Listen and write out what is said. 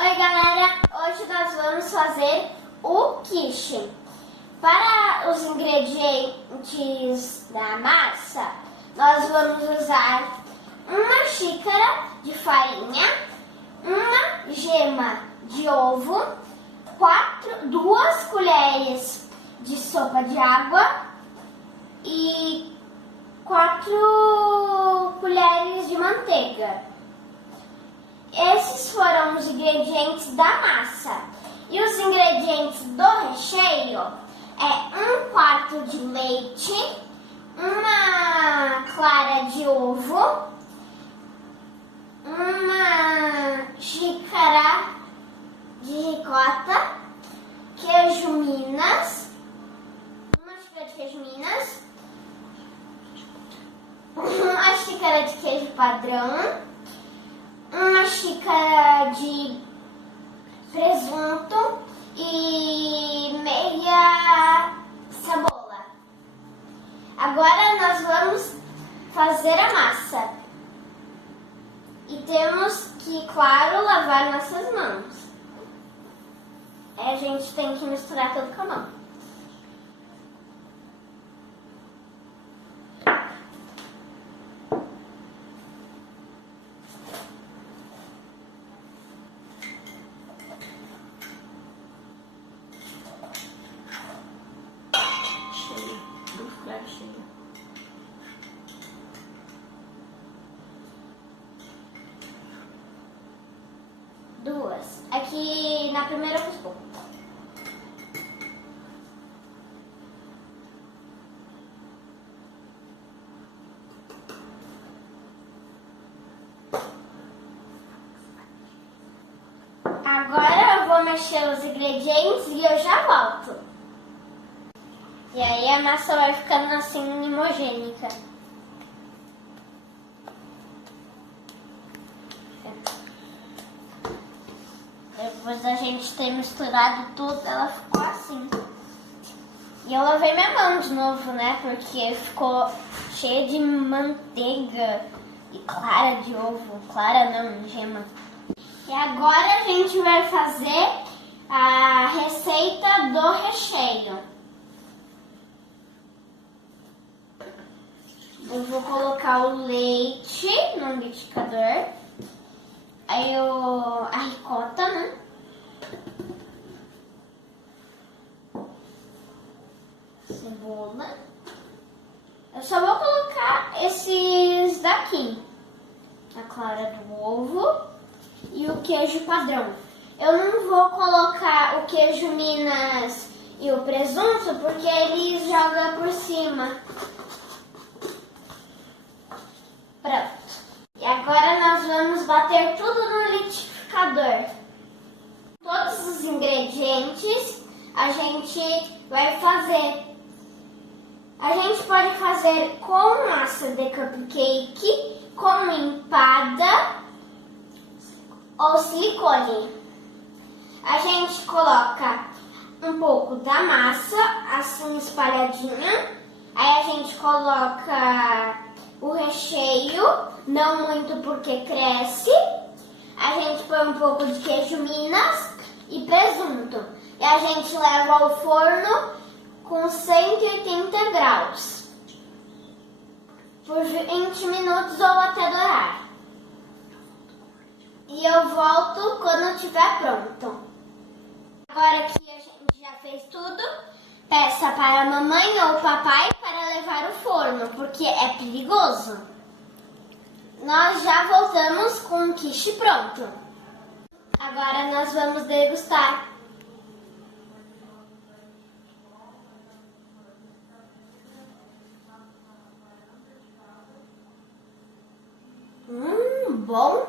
Oi galera, hoje nós vamos fazer o quiche. Para os ingredientes da massa, nós vamos usar uma xícara de farinha, uma gema de ovo, 2 colheres de sopa de água e 4 colheres de manteiga. Esses foram os ingredientes da massa. E os ingredientes do recheio é 1/4 de leite, uma clara de ovo, uma xícara de ricota, queijo Minas, uma xícara de queijo Minas, uma xícara de queijo padrão, uma xícara de presunto e meia cebola. Agora nós vamos fazer a massa. E temos que, claro, lavar nossas mãos. A gente tem que misturar tudo com a mão. Cheia. Duas. Aqui na primeira custou. Agora eu vou mexer os ingredientes e eu já volto. E aí a massa vai ficando assim homogênea. Depois da gente ter misturado tudo, ela ficou assim. E eu lavei minha mão de novo, né? Porque ficou cheia de manteiga e clara de ovo. Clara não, gema. E agora a gente vai fazer a receita do recheio. Eu vou colocar o leite no liquidificador. Aí a ricota, né? Cebola. Eu só vou colocar esses daqui. A clara do ovo e o queijo padrão. Eu não vou colocar o queijo Minas e o presunto porque eles jogam por cima. Pronto. E agora nós vamos bater tudo no liquidificador. Todos os ingredientes a gente vai fazer. A gente pode fazer com massa de cupcake, com empada ou silicone. A gente coloca um pouco da massa, assim espalhadinha. Aí a gente coloca o recheio, não muito porque cresce. A gente põe um pouco de queijo Minas e presunto. E a gente leva ao forno com 180 graus por 20 minutos ou até dourar. E eu volto quando estiver pronto. Agora que a gente já fez tudo, peça para a mamãe ou o papai para levar ao forno, porque é perigoso. Nós já voltamos com o quiche pronto. Agora nós vamos degustar. Bom.